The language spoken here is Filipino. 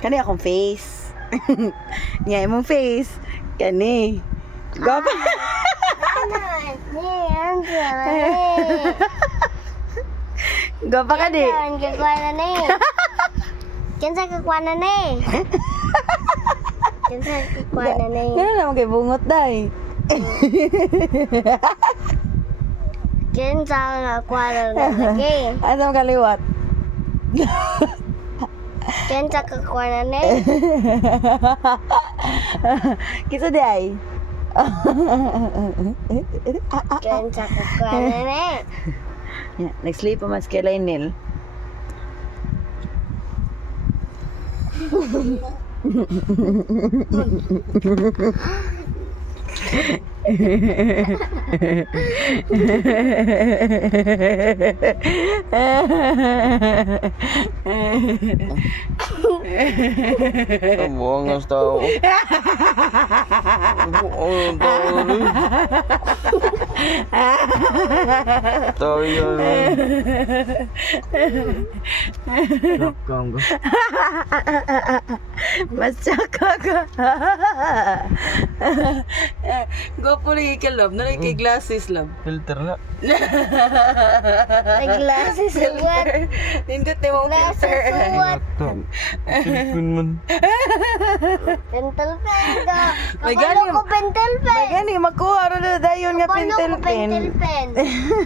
Kani akong face. Nga imong face. Kani. Gwapa. Gwapa ka di. Kinsa kakwana ni? Kinsa kakwana ni? Ganun naman kay bungot day. Kinsa kakwana ni? Asa mo kaliwat? Kinsa kakwana ni? Kisa di ay. Kinsa kakwana ni? Nag-sleep pa mas kay Lionel. Buang ang tao. Buang ang tao ni. Tao yan. Lakang ka. Mas tsaka ka. Go po lagi ka, love. Nalay kay glasses, love. Filter na. May glasses suwat. Nindot na mong Glasses filter. suwat. Silpin man. Pentel pen ka. May Kapalo galing- ko pentel pen. May gani, magkuha rin na dayon nga Kapalo ko pentel pen. pentel pen.